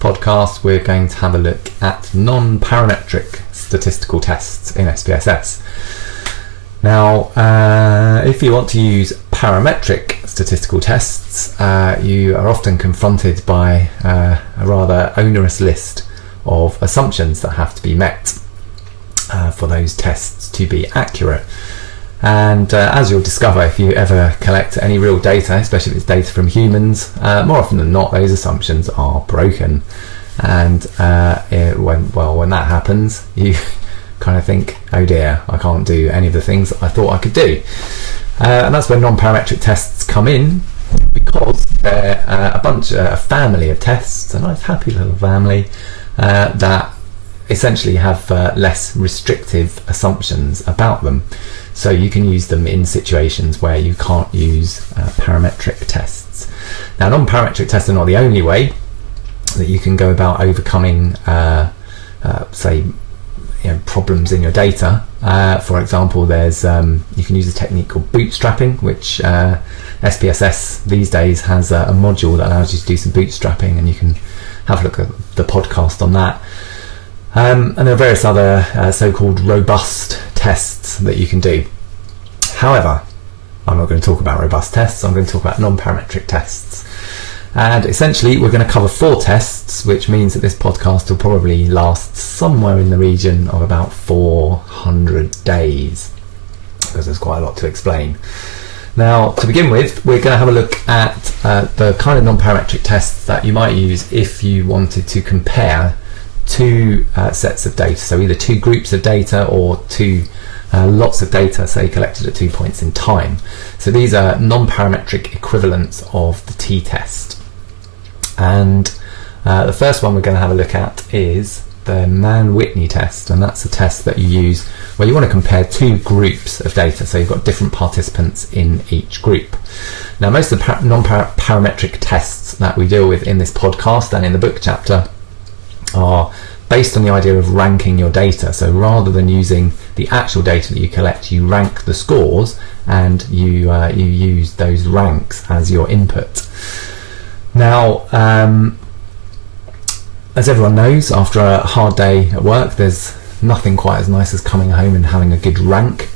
podcast we're going to have a look at non-parametric statistical tests in SPSS. Now, if you want to use parametric statistical tests, you are often confronted by a rather onerous list of assumptions that have to be met for those tests to be accurate. And as you'll discover if you ever collect any real data, especially if it's data from humans, more often than not those assumptions are broken. And when that happens, you kind of think, oh dear, I can't do any of the things that I thought I could do. And that's where non-parametric tests come in, because they're a family of tests, a nice happy little family that essentially have less restrictive assumptions about them. So you can use them in situations where you can't use parametric tests. Now, non-parametric tests are not the only way that you can go about overcoming, problems in your data. For example, there's you can use a technique called bootstrapping, which SPSS these days has a module that allows you to do some bootstrapping, and you can have a look at the podcast on that. And there are various other so-called robust tests that you can do. However, I'm not going to talk about robust tests, I'm going to talk about non-parametric tests. And essentially we're going to cover 4 tests, which means that this podcast will probably last somewhere in the region of about 400 days, because there's quite a lot to explain. Now, to begin with, we're going to have a look at the kind of non-parametric tests that you might use if you wanted to compare two sets of data, so either two groups of data or two lots of data, say collected at 2 points in time. So these are non-parametric equivalents of the t-test. And the first one we're going to have a look at is the Mann-Whitney test, and that's a test that you use where you want to compare two groups of data, so you've got different participants in each group. Now, most of the non-parametric tests that we deal with in this podcast and in the book chapter are based on the idea of ranking your data. So rather than using the actual data that you collect, you rank the scores, and you use those ranks as your input. Now, as everyone knows, after a hard day at work, there's nothing quite as nice as coming home and having a good rank.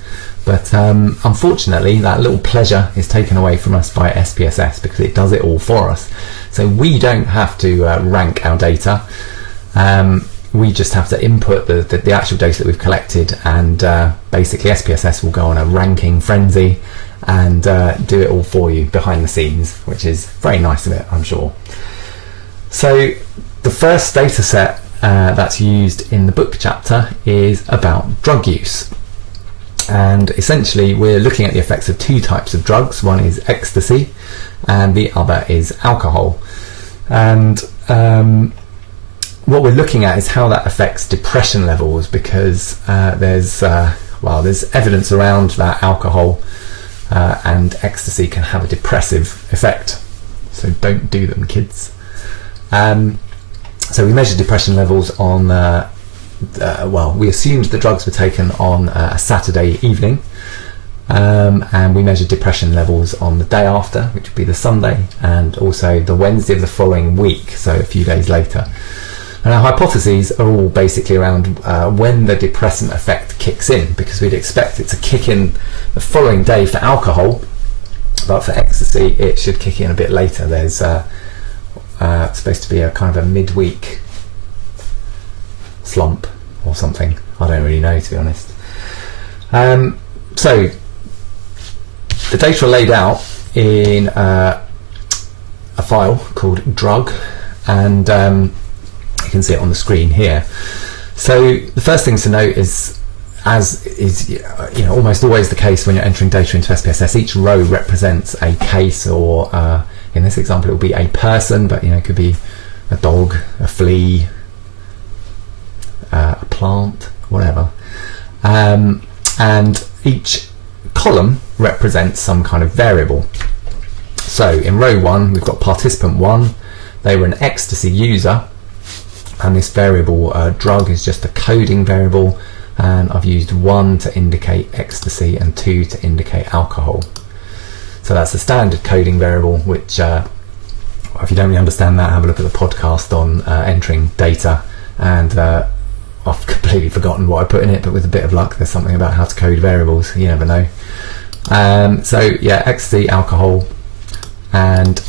But unfortunately, that little pleasure is taken away from us by SPSS, because it does it all for us. So we don't have to rank our data. We just have to input the actual data that we've collected, and basically SPSS will go on a ranking frenzy and do it all for you behind the scenes, which is very nice of it, I'm sure. So the first data set that's used in the book chapter is about drug use. And essentially we're looking at the effects of two types of drugs. One is ecstasy and the other is alcohol. And what we're looking at is how that affects depression levels, because there's evidence around that alcohol and ecstasy can have a depressive effect. So don't do them, kids. So we measured depression levels on, we assumed the drugs were taken on a Saturday evening, and we measured depression levels on the day after, which would be the Sunday, and also the Wednesday of the following week, so a few days later. And our hypotheses are all basically around when the depressant effect kicks in, because we'd expect it to kick in the following day for alcohol, but for ecstasy it should kick in a bit later. There's supposed to be a kind of a midweek slump or something. I don't really know, to be honest. So the data are laid out in a file called drug, and you can see it on the screen here. So the first thing to note is, as is almost always the case when you're entering data into SPSS, each row represents a case, or in this example it will be a person, but it could be a dog, a flea, a plant, whatever. And each column represents some kind of variable. So in row 1 we've got participant 1. They were an ecstasy user, and this variable drug is just a coding variable, and I've used 1 to indicate ecstasy and 2 to indicate alcohol. So that's a standard coding variable which if you don't really understand that, have a look at the podcast on entering data, and I've completely forgotten what I put in it, but with a bit of luck there's something about how to code variables, you never know. So yeah, ecstasy, alcohol, and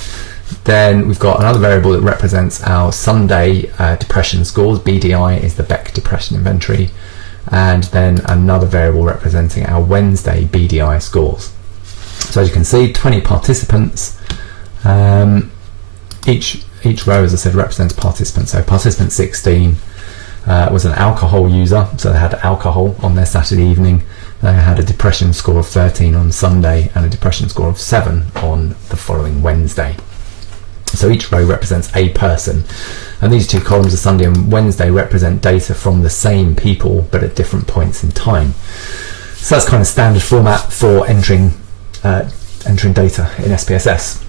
then we've got another variable that represents our Sunday depression scores. BDI is the Beck Depression Inventory, and then another variable representing our Wednesday BDI scores. So as you can see, 20 participants. Each row, as I said, represents participants. So participant 16 was an alcohol user, so they had alcohol on their Saturday evening. They had a depression score of 13 on Sunday and a depression score of 7 on the following Wednesday. So each row represents a person, and these two columns of Sunday and Wednesday represent data from the same people but at different points in time. So that's kind of standard format for entering data in SPSS.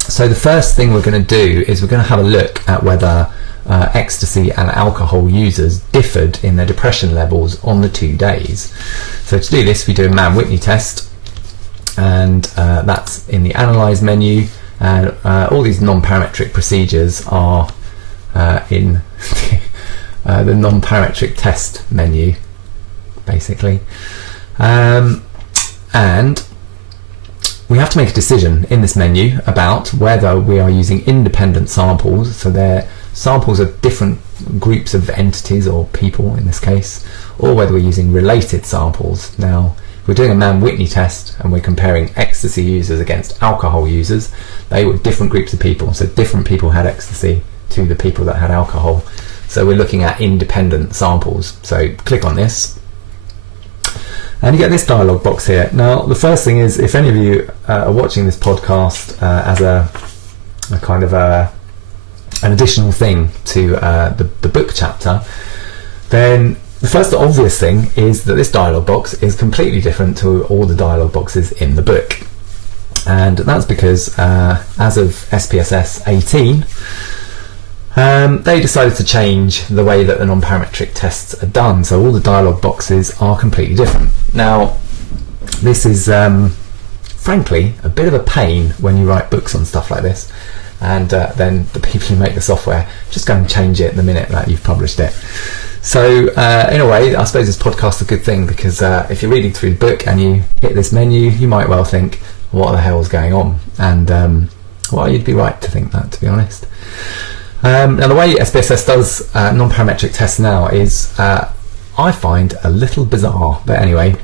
So the first thing we're going to do is we're going to have a look at whether ecstasy and alcohol users differed in their depression levels on the 2 days. So to do this, we do a Mann-Whitney test, and that's in the Analyze menu, and all these non-parametric procedures are in the Nonparametric Test menu, basically. And we have to make a decision in this menu about whether we are using independent samples, so they're samples of different groups of entities or people in this case, or whether we're using related samples. Now, if we're doing a Mann-Whitney test and we're comparing ecstasy users against alcohol users, they were different groups of people, so different people had ecstasy to the people that had alcohol. So we're looking at independent samples. So click on this, and you get this dialog box here. Now, the first thing is, if any of you are watching this podcast as a kind of an additional thing to the book chapter, then the first obvious thing is that this dialog box is completely different to all the dialog boxes in the book. And that's because as of SPSS 18, they decided to change the way that the non-parametric tests are done, so all the dialog boxes are completely different. Now, this is frankly a bit of a pain when you write books on stuff like this, and then the people who make the software just go and change it the minute that you've published it. So in a way, I suppose this podcast is a good thing, because if you're reading through the book and you hit this menu, you might well think, what the hell is going on? And well, you'd be right to think that, to be honest. Now, the way SPSS does non-parametric tests now is, I find, a little bizarre. But anyway,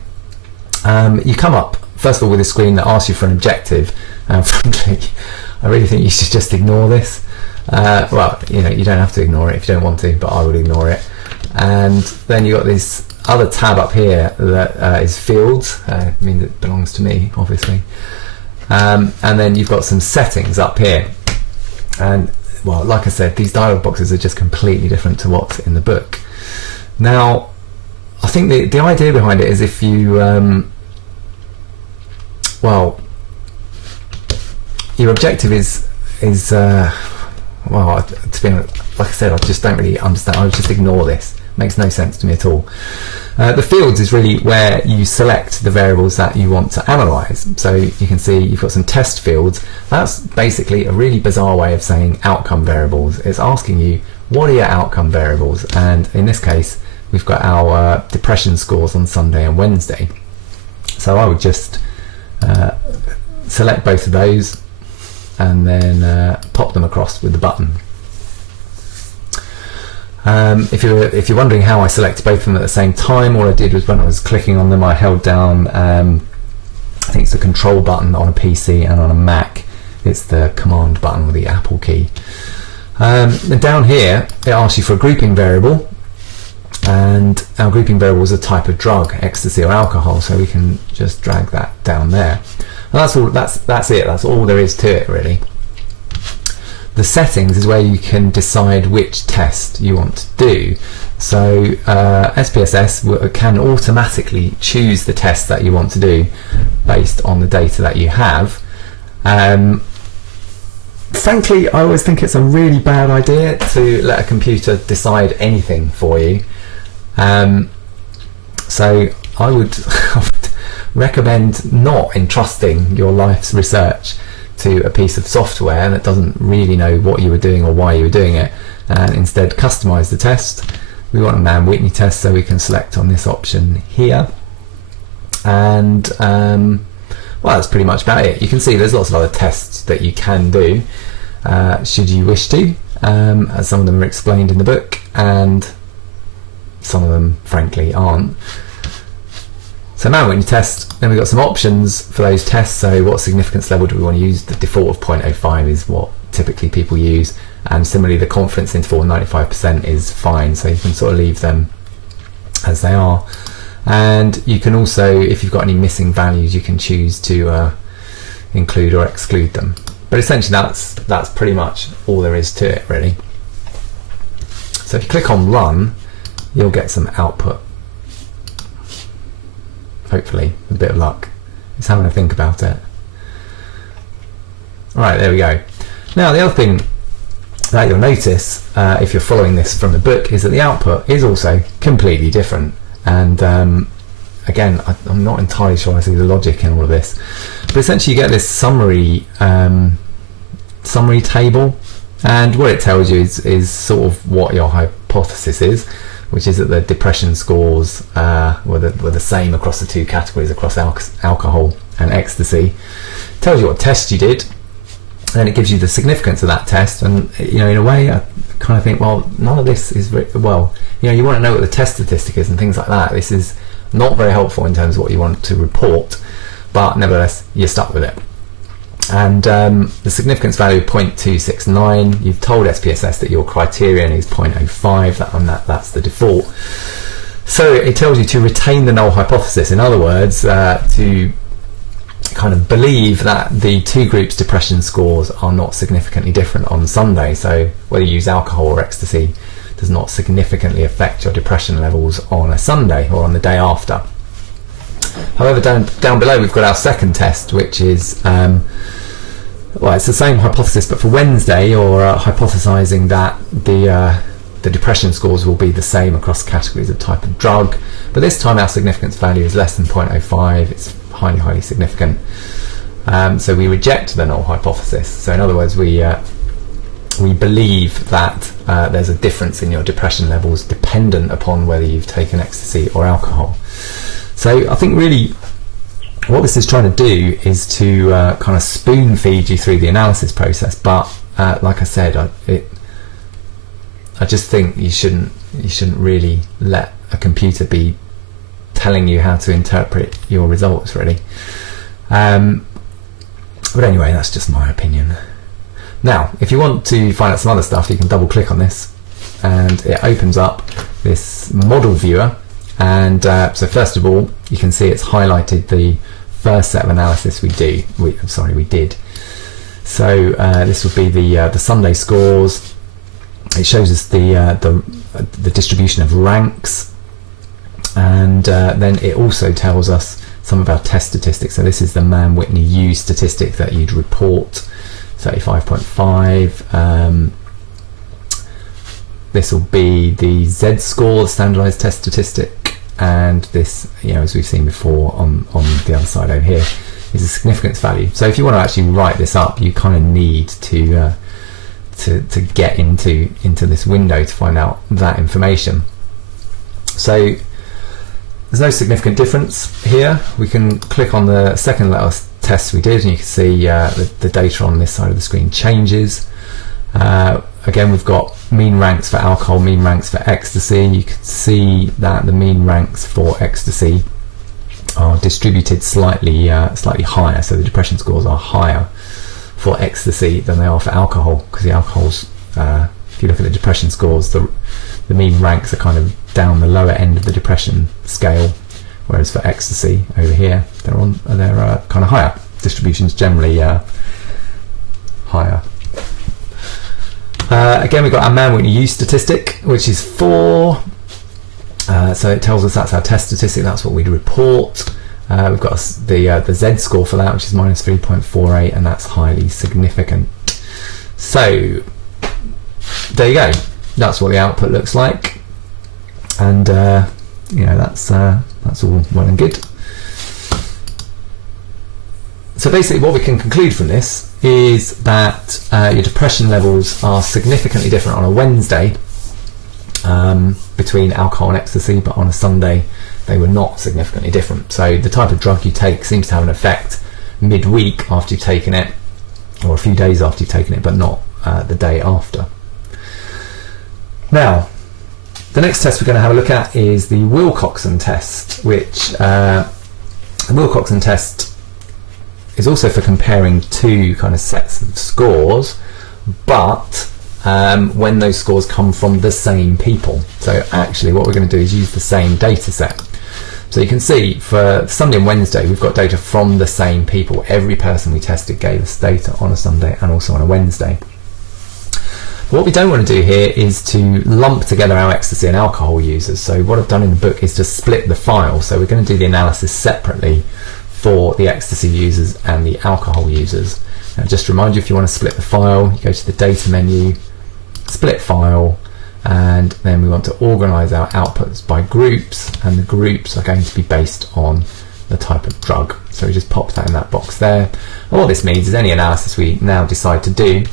you come up, first of all, with a screen that asks you for an objective, and frankly, I really think you should just ignore this. Well, you know, you don't have to ignore it if you don't want to, but I would ignore it. And then you've got this other tab up here that is fields. I mean, it belongs to me, obviously. And then you've got some settings up here. And, well, like I said, these dialog boxes are just completely different to what's in the book. Now, I think the idea behind it is, if you, well, your objective is well, to be honest, like I said, I just don't really understand. I would just ignore this. It makes no sense to me at all. The fields is really where you select the variables that you want to analyse. So you can see you've got some test fields. That's basically a really bizarre way of saying outcome variables. It's asking you, what are your outcome variables? And in this case, we've got our depression scores on Sunday and Wednesday. So I would just select both of those and then pop them across with the button. If you're wondering how I select both of them at the same time, all I did was, when I was clicking on them, I held down, I think it's the control button on a PC, and on a Mac it's the command button with the Apple key. And down here it asks you for a grouping variable, and our grouping variable is a type of drug, ecstasy or alcohol, so we can just drag that down there. And that's all. That's it. That's all there is to it, really. The settings is where you can decide which test you want to do. So SPSS can automatically choose the test that you want to do based on the data that you have. Frankly, I always think it's a really bad idea to let a computer decide anything for you. So I would recommend not entrusting your life's research to a piece of software that doesn't really know what you were doing or why you were doing it, and instead customize the test. We want a Mann-Whitney test, so we can select on this option here, and well, that's pretty much about it. You can see there's lots of other tests that you can do should you wish to, as some of them are explained in the book, and some of them frankly aren't. So Mann-Whitney test, then we've got some options for those tests. So what significance level do we want to use? The default of 0.05 is what typically people use, and similarly the confidence interval 95% is fine, so you can sort of leave them as they are. And you can also, if you've got any missing values, you can choose to include or exclude them. But essentially that's pretty much all there is to it, really. So if you click on run, you'll get some output. Hopefully, with a bit of luck. It's having a think about it. Right, there we go. Now the other thing that you'll notice if you're following this from the book is that the output is also completely different. And again, I'm not entirely sure I see the logic in all of this, but essentially you get this summary table, and what it tells you is sort of what your hypothesis is, which is that the depression scores were the same across the two categories, across alcohol and ecstasy. It tells you what test you did, and then it gives you the significance of that test. And in a way, I kind of think, well, none of this is well. You want to know what the test statistic is and things like that. This is not very helpful in terms of what you want to report, but nevertheless, you're stuck with it. And the significance value of 0.269, you've told SPSS that your criterion is 0.05, that's the default. So it tells you to retain the null hypothesis. In other words, to kind of believe that the two groups' depression scores are not significantly different on Sunday. So whether you use alcohol or ecstasy does not significantly affect your depression levels on a Sunday or on the day after. However, down below we've got our second test, which is well, it's the same hypothesis, but for Wednesday, or hypothesizing that the depression scores will be the same across categories of type of drug, but this time our significance value is less than 0.05. It's highly significant, so we reject the null hypothesis. So in other words, we believe that there's a difference in your depression levels dependent upon whether you've taken ecstasy or alcohol. So I think really what this is trying to do is to kind of spoon feed you through the analysis process, but like I said, I just think you shouldn't really let a computer be telling you how to interpret your results, really. But anyway, that's just my opinion. Now, if you want to find out some other stuff, you can double click on this and it opens up this model viewer. And so first of all, you can see it's highlighted the first set of analysis we did. So this would be the Sunday scores. It shows us the distribution of ranks, and then it also tells us some of our test statistics. So this is the Mann-Whitney U statistic that you'd report, 35.5. This will be the Z score, the standardized test statistic, and this, as we've seen before on the other side over here, is a significance value. So if you want to actually write this up, you kind of need to get into this window to find out that information. So there's no significant difference here. We can click on the second little test we did, and you can see the data on this side of the screen changes. Again, we've got mean ranks for alcohol, mean ranks for ecstasy. You can see that the mean ranks for ecstasy are distributed slightly higher, so the depression scores are higher for ecstasy than they are for alcohol, because the alcohols, if you look at the depression scores, the mean ranks are kind of down the lower end of the depression scale, whereas for ecstasy over here they're kind of higher. Distributions generally higher. Again, we've got our Mann-Whitney U statistic, which is 4. So it tells us that's our test statistic, that's what we'd report. We've got the Z score for that, which is -3.48, and that's highly significant. So there you go. That's what the output looks like, and that's all well and good. So basically what we can conclude from this is that your depression levels are significantly different on a Wednesday between alcohol and ecstasy, but on a Sunday they were not significantly different. So the type of drug you take seems to have an effect midweek after you've taken it, or a few days after you've taken it, but not the day after. Now, the next test we're going to have a look at is the Wilcoxon Test, which the Wilcoxon Test is also for comparing two kind of sets of scores, but when those scores come from the same people. So actually what we're going to do is use the same data set. So you can see for Sunday and Wednesday we've got data from the same people. Every person we tested gave us data on a Sunday and also on a Wednesday. What we don't want to do here is to lump together our ecstasy and alcohol users. So what I've done in the book is to split the file. So we're going to do the analysis separately for the ecstasy users and the alcohol users. Now just to remind you, if you want to split the file, you go to the data menu, split file, and then we want to organize our outputs by groups, and the groups are going to be based on the type of drug. So we just pop that in that box there. And what this means is any analysis we now decide to do,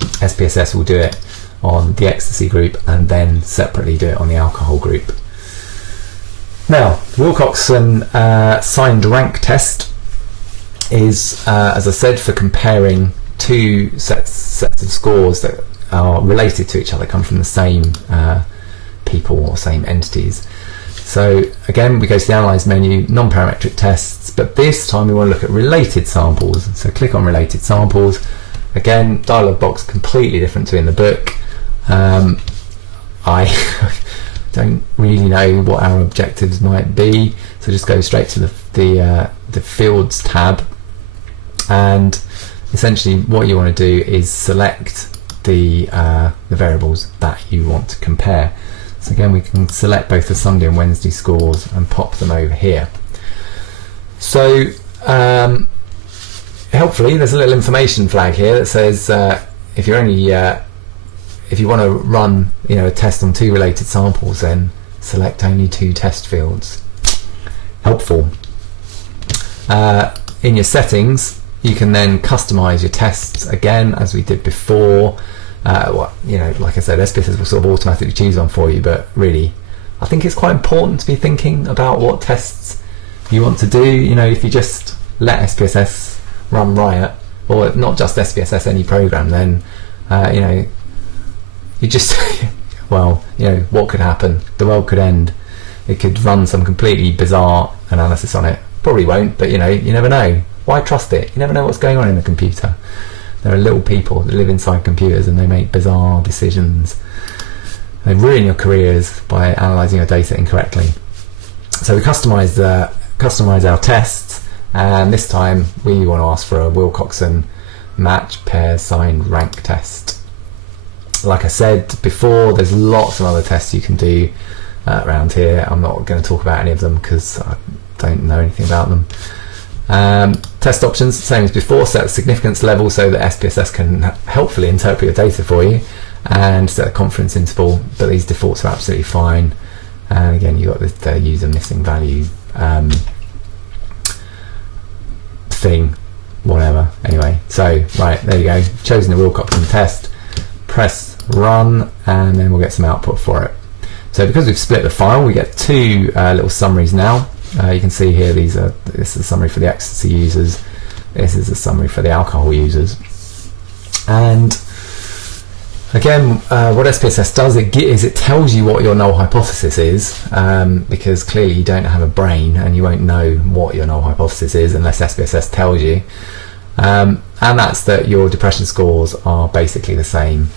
SPSS will do it on the ecstasy group and then separately do it on the alcohol group. Now, Wilcoxon signed rank test is, as I said, for comparing two sets of scores that are related to each other, come from the same people or same entities. So again, we go to the Analyze menu, Nonparametric Tests, but this time we want to look at related samples. So click on Related Samples. Again, dialog box completely different to in the book. I don't really know what our objectives might be, so just go straight to the Fields tab, and essentially what you want to do is select the variables that you want to compare. So again, we can select both the Sunday and Wednesday scores and pop them over here. So helpfully there's a little information flag here that says if you want to run a test on two related samples, then select only two test fields. Helpful. In your settings you can then customize your tests again, as we did before. Like I said, SPSS will sort of automatically choose one for you, but really I think it's quite important to be thinking about what tests you want to do. If you just let SPSS run riot, or not just SPSS, any program, then you just what could happen? The world could end. It could run some completely bizarre analysis on it. Probably won't, but you never know. Why trust it? You never know what's going on in the computer. There are little people that live inside computers and they make bizarre decisions. They ruin your careers by analysing your data incorrectly. So we customise our tests, and this time we want to ask for a Wilcoxon match pair signed rank test. Like I said before, there's lots of other tests you can do around here. I'm not going to talk about any of them because I don't know anything about them. Test options, same as before. Set a significance level so that SPSS can helpfully interpret your data for you, and set a confidence interval, but these defaults are absolutely fine. And again, you've got the user missing value thing, whatever. Anyway, so right, there you go. Chosen the Wilcoxon test, press run, and then we'll get some output for it. So because we've split the file, we get two little summaries now. You can see here this is a summary for the ecstasy users, this is a summary for the alcohol users. And again, what SPSS does is it tells you what your null hypothesis is, because clearly you don't have a brain and you won't know what your null hypothesis is unless SPSS tells you, and that's that your depression scores are basically the same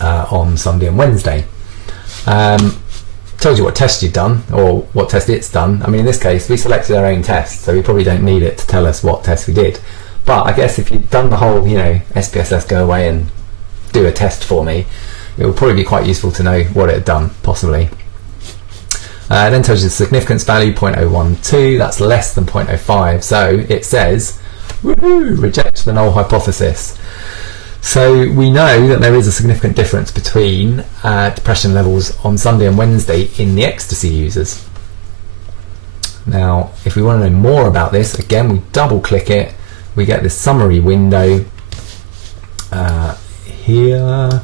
on Sunday and Wednesday. Tells you what test you've done, or what test it's done. I mean, in this case we selected our own test, so we probably don't need it to tell us what test we did, but I guess if you've done the whole SPSS go away and do a test for me, it would probably be quite useful to know what it had done, possibly. Then tells you the significance value 0.012, that's less than 0.05, so it says woohoo, reject the null hypothesis. So we know that there is a significant difference between depression levels on Sunday and Wednesday in the ecstasy users. Now, if we want to know more about this, again, we double click it, we get this summary window here.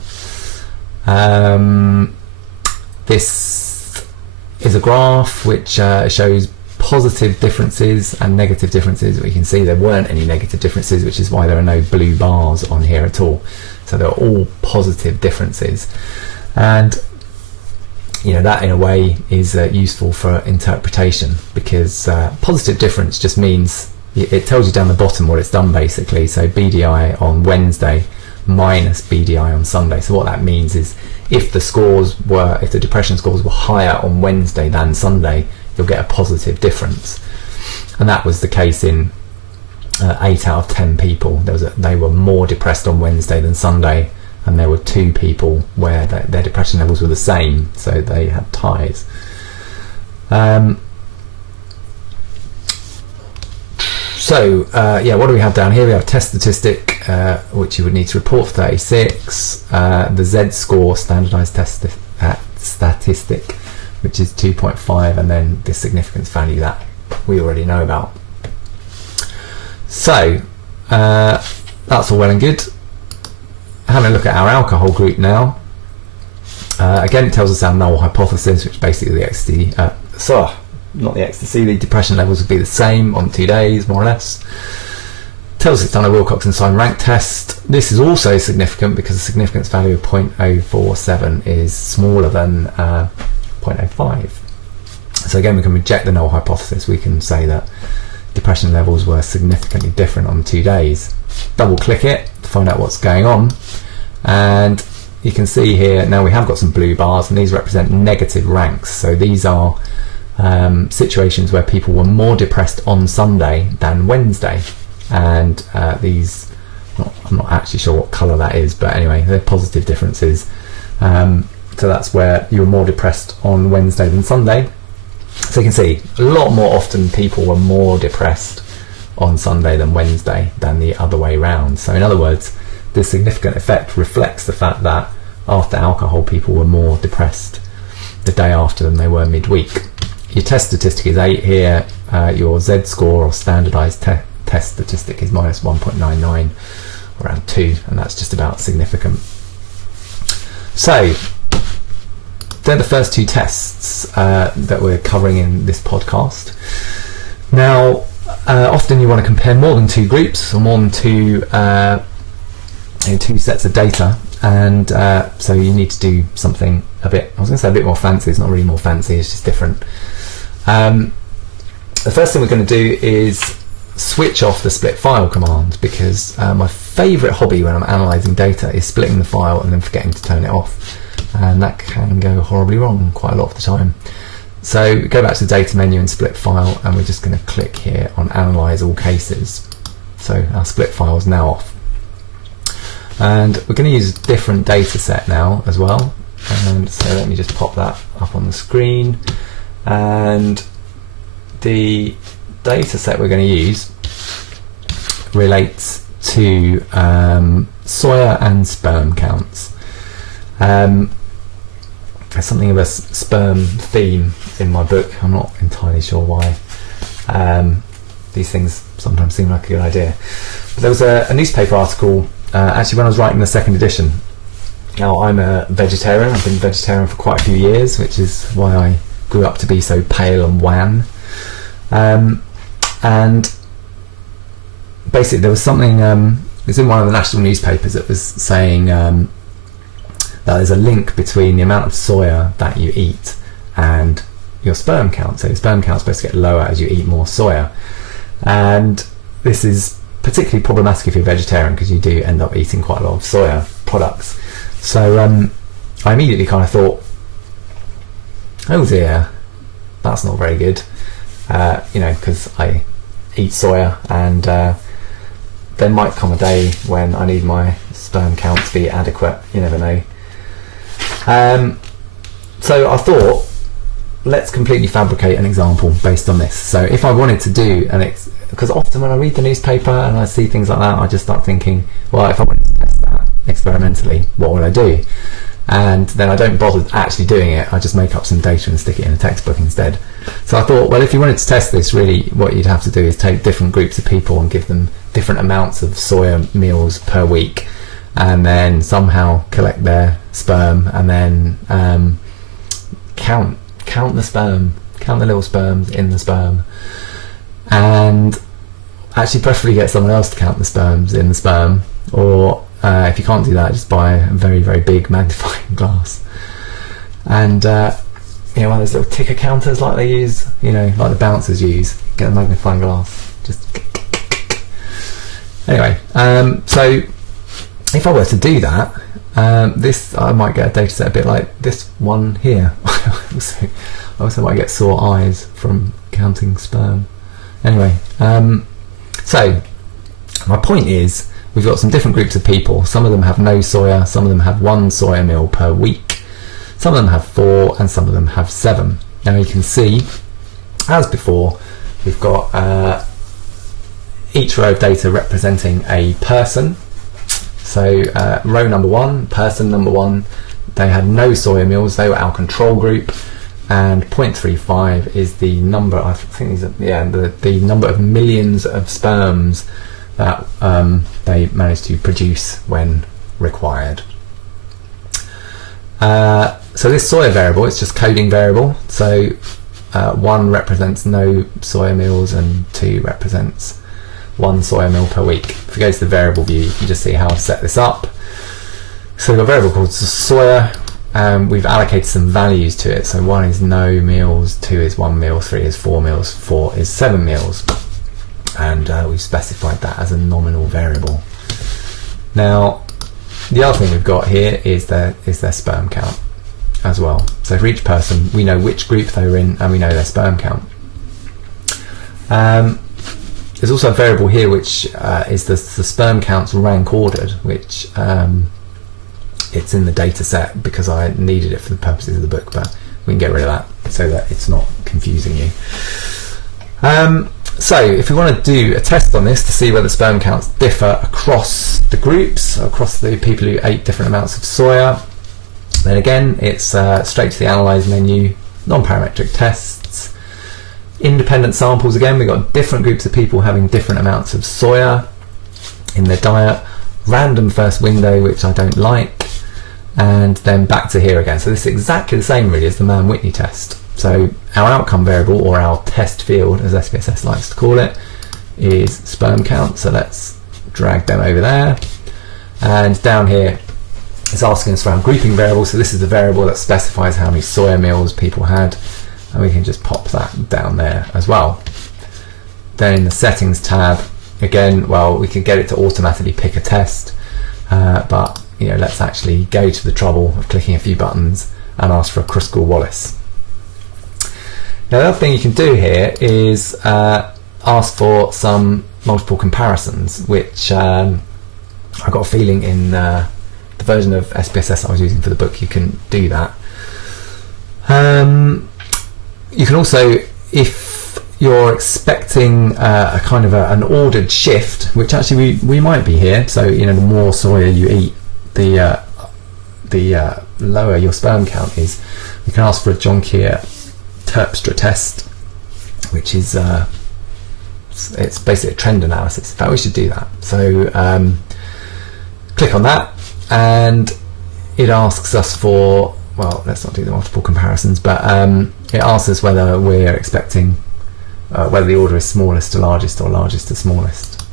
This is a graph which shows positive differences and negative differences. We can see there weren't any negative differences, which is why there are no blue bars on here at all. So they're all positive differences, and that in a way is useful for interpretation, because positive difference just means it tells you down the bottom what it's done basically. So BDI on Wednesday minus BDI on Sunday. So what that means is if the depression scores were higher on Wednesday than Sunday, you'll get a positive difference. And that was the case in 8 out of 10 people. They were more depressed on Wednesday than Sunday, and there were 2 people where their depression levels were the same, so they had ties. What do we have down here? We have a test statistic, which you would need to report for 36, the Z-score standardized test statistic, which is 2.5, and then the significance value that we already know about. So that's all well and good. Having a look at our alcohol group now. Again, it tells us our null hypothesis, which basically the the depression levels would be the same on 2 days, more or less. Tells us it's done a Wilcoxon sign rank test. This is also significant because the significance value of 0.047 is smaller than 0.05. So again, we can reject the null hypothesis. We can say that depression levels were significantly different on 2 days. Double click it to find out what's going on, and you can see here now we have got some blue bars, and these represent negative ranks. So these are situations where people were more depressed on Sunday than Wednesday, and I'm not actually sure what colour that is, but anyway, they're positive differences. So that's where you were more depressed on Wednesday than Sunday. So you can see a lot more often people were more depressed on Sunday than Wednesday than the other way round. So in other words, this significant effect reflects the fact that after alcohol people were more depressed the day after than they were midweek. Your test statistic is 8 here, your Z-score or standardized test statistic is minus 1.99, around 2, and that's just about significant. So they're the first 2 tests that we're covering in this podcast. Now, often you want to compare more than 2 groups or more than 2 sets of data, and so you need to do something a bit more fancy. It's not really more fancy, it's just different. The first thing we're going to do is switch off the split file command, because my favourite hobby when I'm analysing data is splitting the file and then forgetting to turn it off, and that can go horribly wrong quite a lot of the time. So go back to the data menu and split file, and we're just going to click here on analyse all cases. So our split file is now off, and we're going to use a different data set now as well, and so let me just pop that up on the screen. And the data set we're going to use relates to soya and sperm counts. There's something of a sperm theme in my book. I'm not entirely sure why. These things sometimes seem like a good idea. But there was a newspaper article, actually when I was writing the 2nd edition. Now, I'm a vegetarian. I've been vegetarian for quite a few years, which is why I grew up to be so pale and wan. And basically there was something, it's in one of the national newspapers that was saying that there's a link between the amount of soya that you eat and your sperm count. So your sperm count's supposed to get lower as you eat more soya. And this is particularly problematic if you're vegetarian, because you do end up eating quite a lot of soya products. So I immediately kind of thought, oh dear, that's not very good, because I eat soya, and there might come a day when I need my sperm count to be adequate, you never know. So I thought, let's completely fabricate an example based on this. So if I wanted to do because often when I read the newspaper and I see things like that, I just start thinking, well, if I wanted to test that experimentally, what would I do? and then I don't bother actually doing it. I just make up some data and stick it in a textbook instead. So I thought, well, if you wanted to test this, really what you'd have to do is take different groups of people and give them different amounts of soya meals per week, and then somehow collect their sperm, and then count the sperm, count the little sperms in the sperm, and actually preferably get someone else to count the sperms in the sperm, or if you can't do that, just buy a very, very big magnifying glass. And one of those little ticker counters like they use, like the bouncers use, get a magnifying glass, just anyway. So if I were to do that, I might get a data set a bit like this one here. I also might get sore eyes from counting sperm. Anyway, so my point is, we've got some different groups of people. Some of them have no soya, some of them have 1 soya meal per week, some of them have 4, and some of them have 7. Now you can see, as before, we've got each row of data representing a person. So row number 1, person number 1, they had no soya meals, they were our control group, and 0.35 is the number, I think these are, the number of millions of sperms that they managed to produce when required. So this soya variable, it's just coding variable, so 1 represents no soya meals and 2 represents 1 soya meal per week. If we go to the variable view, you can just see how I've set this up. So we've got a variable called soya, we've allocated some values to it. So 1 is no meals, 2 is 1 meal, 3 is 4 meals, 4 is 7 meals. And we've specified that as a nominal variable. Now, the other thing we've got here is their sperm count as well. So for each person, we know which group they were in, and we know their sperm count. There's also a variable here which is the sperm counts rank ordered, which it's in the data set because I needed it for the purposes of the book, but we can get rid of that so that it's not confusing you. So if we want to do a test on this to see whether sperm counts differ across the groups, across the people who ate different amounts of soya, then again it's straight to the analyze menu, non-parametric tests, independent samples. Again, we've got different groups of people having different amounts of soya in their diet, random first window, which I don't like, and then back to here again. So this is exactly the same really as the Mann-Whitney test. So our outcome variable, or our test field as SPSS likes to call it, is sperm count. So let's drag them over there, and down here it's asking us for our grouping variable. So this is the variable that specifies how many soya meals people had, and we can just pop that down there as well. Then in the settings tab, again, well, we can get it to automatically pick a test, but let's actually go to the trouble of clicking a few buttons and ask for a Kruskal-Wallis. Now the other thing you can do here is ask for some multiple comparisons, which I've got a feeling in the version of SPSS I was using for the book you can do that. You can also, if you're expecting a kind of an ordered shift, which actually we might be here, so the more soya you eat, the lower your sperm count is, you can ask for a Jonquier Terpstra test, which is it's basically a trend analysis. In fact, we should do that. So click on that, and it asks us for, well, let's not do the multiple comparisons, but it asks us whether we're expecting whether the order is smallest to largest or largest to smallest.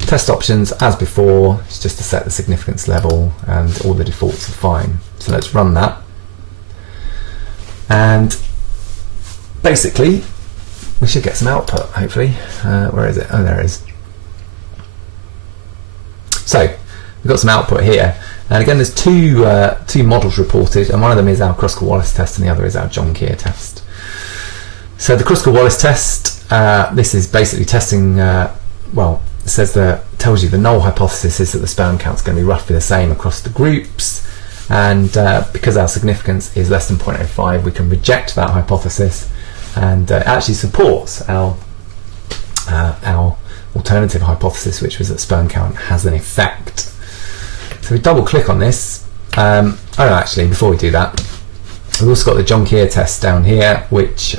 Test options, as before, it's just to set the significance level, and all the defaults are fine. So let's run that. And basically we should get some output, hopefully. Where is it? Oh, there it is. So we've got some output here, and again there's two models reported, and one of them is our Kruskal-Wallis test and the other is our Jonquier test. So the Kruskal-Wallis test, this is basically testing, well, it tells you the null hypothesis is that the sperm count is going to be roughly the same across the groups. And because our significance is less than 0.05, we can reject that hypothesis, and it actually supports our alternative hypothesis, which was that sperm count has an effect. So we double click on this. Actually, before we do that, we've also got the Jonquière test down here, which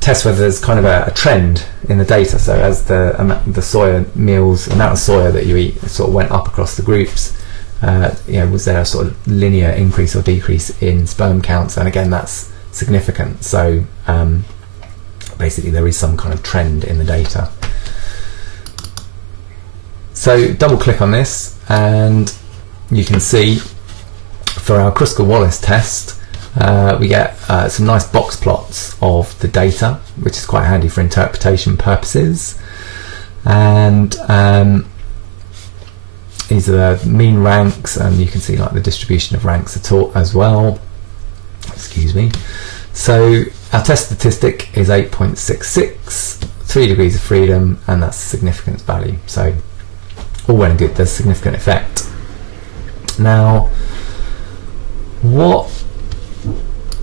tests whether there's kind of a trend in the data. So as the amount of soya that you eat sort of went up across the groups, was there a sort of linear increase or decrease in sperm counts? And again, that's significant. So basically there is some kind of trend in the data. So double click on this and you can see for our Kruskal-Wallis test we get some nice box plots of the data, which is quite handy for interpretation purposes. And these are the mean ranks, and you can see like the distribution of ranks as well. Excuse me. So our test statistic is 8.66, 3 degrees of freedom, and that's the significance value. So all well and good, there's significant effect. Now, what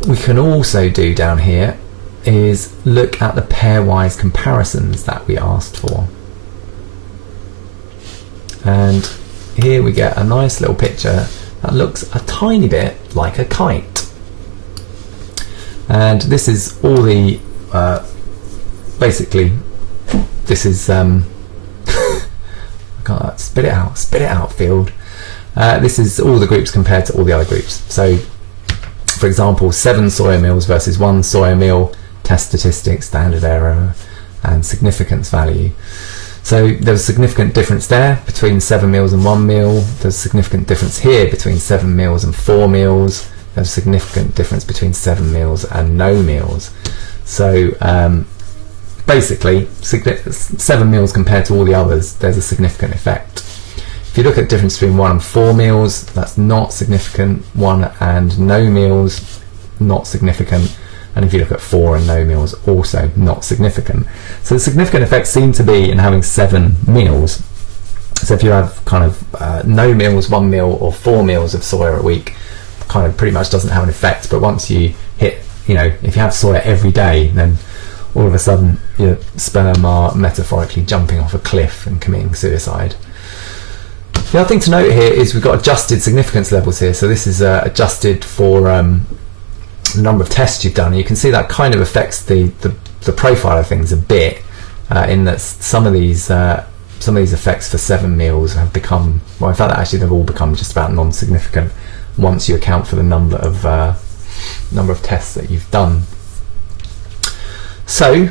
we can also do down here is look at the pairwise comparisons that we asked for. And here we get a nice little picture that looks a tiny bit like a kite. And this is all the, basically, this is, spit it out field. This is all the groups compared to all the other groups. So, for example, 7 soya meals versus 1 soya meal, test statistics, standard error, and significance value. So there's a significant difference there between 7 meals and 1 meal. There's a significant difference here between 7 meals and 4 meals. There's a significant difference between 7 meals and no meals. So basically, 7 meals compared to all the others, there's a significant effect. If you look at the difference between 1 and 4 meals, that's not significant. 1 and no meals, not significant. And if you look at 4 and no meals, also not significant. So the significant effects seem to be in having 7 meals. So if you have kind of no meals, 1 meal, or 4 meals of soya a week, kind of pretty much doesn't have an effect. But once you hit, if you have soya every day, then all of a sudden your sperm are metaphorically jumping off a cliff and committing suicide. The other thing to note here is we've got adjusted significance levels here. So this is adjusted for the number of tests you've done. And you can see that kind of affects the profile of things a bit, in that some of these effects for 7 meals have become, well, in fact actually they've all become just about non-significant once you account for the number of tests that you've done. So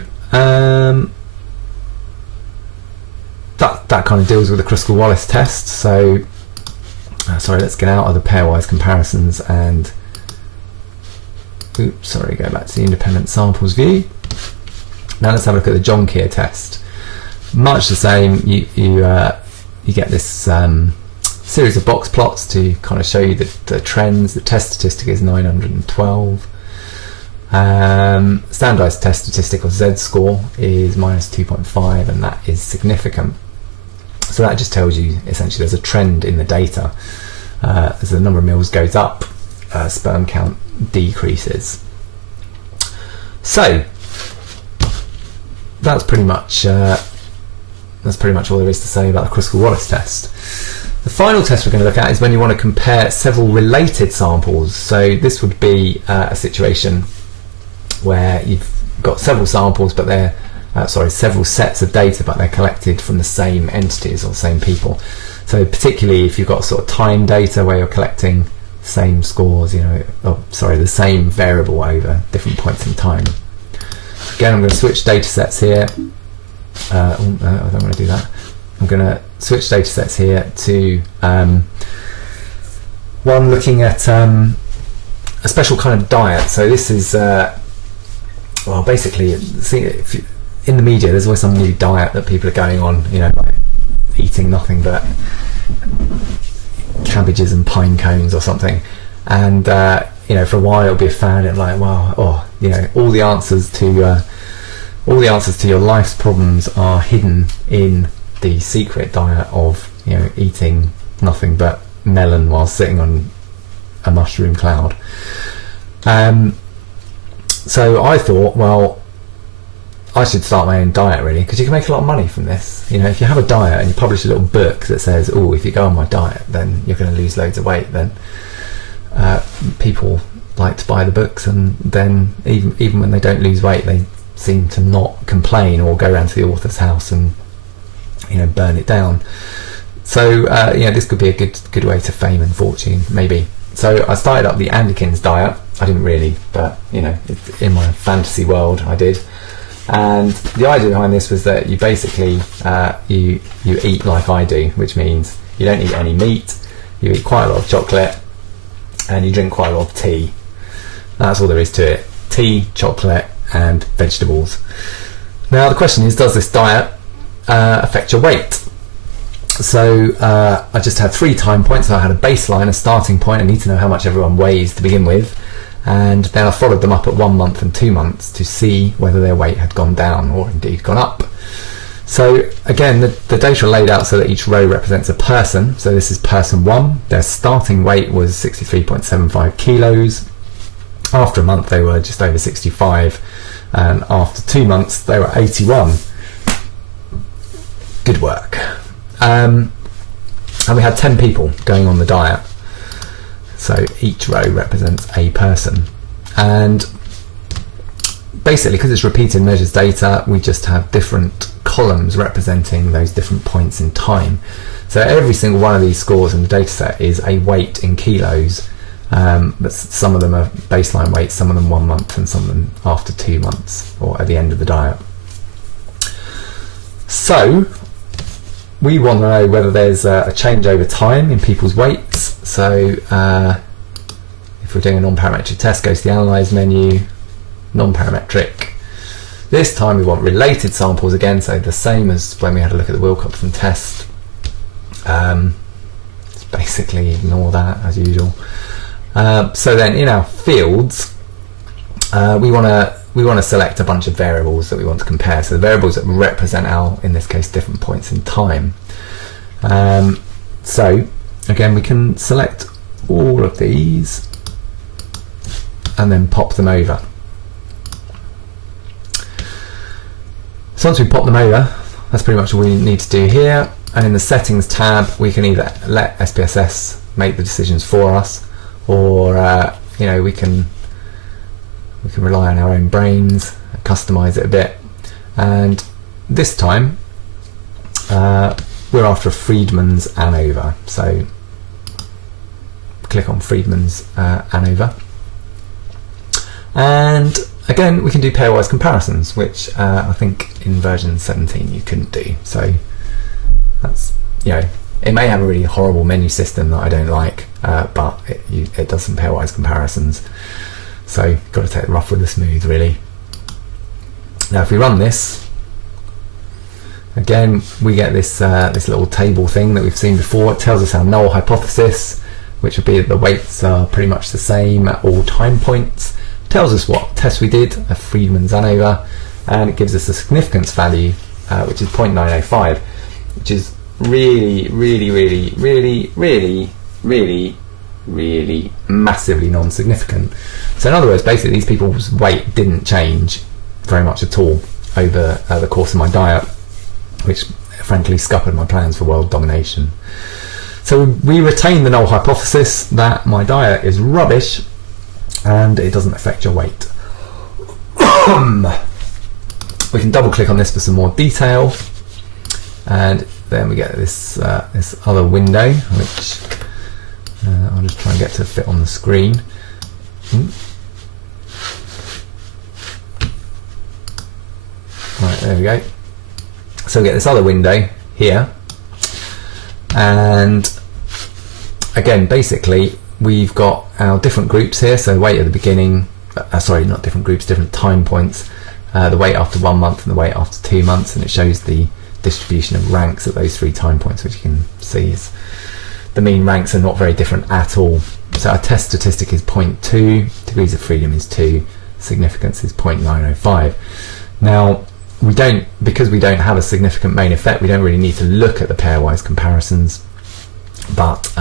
that kind of deals with the Kruskal-Wallis test. So sorry, let's get out of the pairwise comparisons and go back to the independent samples view. Now let's have a look at the Jonquière test. Much the same. You get this series of box plots to kind of show you the trends. The test statistic is 912. Standardized test statistic, or Z-score, is -2.5, and that is significant. So that just tells you essentially there's a trend in the data. As the number of meals goes up, sperm count decreases. So that's pretty much all there is to say about the Kruskal-Wallis test. The final test we're going to look at is when you want to compare several related samples. So this would be a situation where you've got several samples, but they're several sets of data, but they're collected from the same entities or the same people. So particularly if you've got sort of time data where you're collecting same scores, the same variable over different points in time. Again, I'm going to switch data sets here. I don't want to do that. I'm going to switch data sets here to one looking at a special kind of diet. So this is basically, in the media there's always some new diet that people are going on, like eating nothing but cabbages and pine cones or something, and for a while it'll be a fad and like, all the answers to your life's problems are hidden in the secret diet of eating nothing but melon while sitting on a mushroom cloud. So I thought, I should start my own diet, really, because you can make a lot of money from this. You know, if you have a diet and you publish a little book that says, oh, if you go on my diet, then you're going to lose loads of weight, then people like to buy the books, and then even when they don't lose weight, they seem to not complain or go around to the author's house and, you know, burn it down. So you know, this could be a good way to fame and fortune, maybe. So I started up the Andekins diet. I didn't really, but you know, in my fantasy world I did. And the idea behind this was that you basically you eat like I do, which means you don't eat any meat, you eat quite a lot of chocolate, and you drink quite a lot of tea. That's all there is to it: tea, chocolate, and vegetables. Now the question is, does this diet affect your weight? So I just had 3 time points. So I had a baseline, a starting point. I need to know how much everyone weighs to begin with, and then I followed them up at 1 month and 2 months to see whether their weight had gone down or indeed gone up. So again, the data are laid out so that each row represents a person. So this is person 1. Their starting weight was 63.75 kilos. After a month they were just over 65, and after 2 months they were 81. Good work. And we had 10 people going on the diet, so each row represents a person. And basically, because it's repeated measures data, we just have different columns representing those different points in time. So every single one of these scores in the data set is a weight in kilos, but some of them are baseline weights, some of them 1 month, and some of them after 2 months or at the end of the diet. So we want to know whether there's a change over time in people's weights. So if we're doing a non-parametric test, go to the Analyze menu, non-parametric. This time we want related samples again, so the same as when we had a look at the Wilcoxon test. Basically ignore that as usual. So then in our fields, we want to select a bunch of variables that we want to compare. So the variables that represent our, in this case, different points in time. So again, we can select all of these and then pop them over. So once we pop them over, that's pretty much all we need to do here. And in the settings tab, we can either let SPSS make the decisions for us, or you know, we can rely on our own brains, customize it a bit. And this time we're after a Friedman's ANOVA. So click on Friedman's ANOVA, and again we can do pairwise comparisons, which I think in version 17 you couldn't do. So that's, you know, it may have a really horrible menu system that I don't like, but it does some pairwise comparisons. So got to take the rough with the smooth, really. Now if we run this, again we get this this little table thing that we've seen before. It tells us our null hypothesis, which would be that the weights are pretty much the same at all time points. It tells us what test we did, a Friedman's ANOVA, and it gives us a significance value, which is 0.905, which is really massively non-significant. So in other words, basically these people's weight didn't change very much at all over the course of my diet, which frankly scuppered my plans for world domination. So we retain the null hypothesis that my diet is rubbish and it doesn't affect your weight. We can double click on this for some more detail, and then we get this this other window, which I'll just try and get to fit on the screen. Right, there we go. So we get this other window here, and again basically we've got our different groups here. So weight at the beginning, sorry, not different groups, different time points, the weight after 1 month and the weight after 2 months, and it shows the distribution of ranks at those 3 time points, which you can see is the mean ranks are not very different at all. So our test statistic is 0.2, degrees of freedom is 2, significance is 0.905. Now because we don't have a significant main effect, we don't really need to look at the pairwise comparisons, but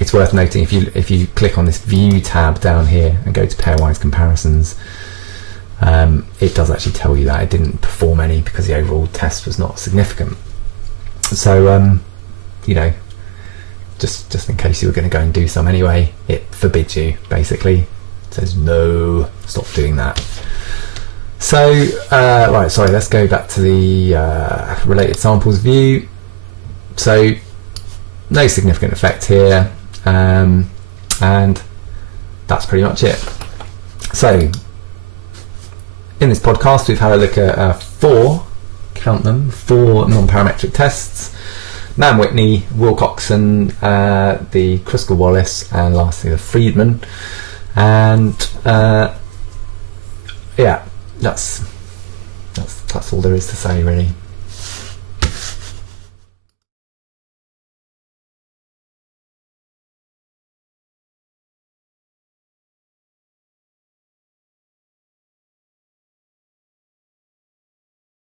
it's worth noting if you click on this view tab down here and go to pairwise comparisons, it does actually tell you that it didn't perform any because the overall test was not significant. So you know, just in case you were going to go and do some anyway, it forbids you, basically. It says no, stop doing that. So right, sorry, let's go back to the related samples view. So no significant effect here, and that's pretty much it. So in this podcast we've had a look at four non-parametric tests: Mann-Whitney, Wilcoxon, the Kruskal-Wallis, and lastly the Friedman. And yeah, that's all there is to say, really.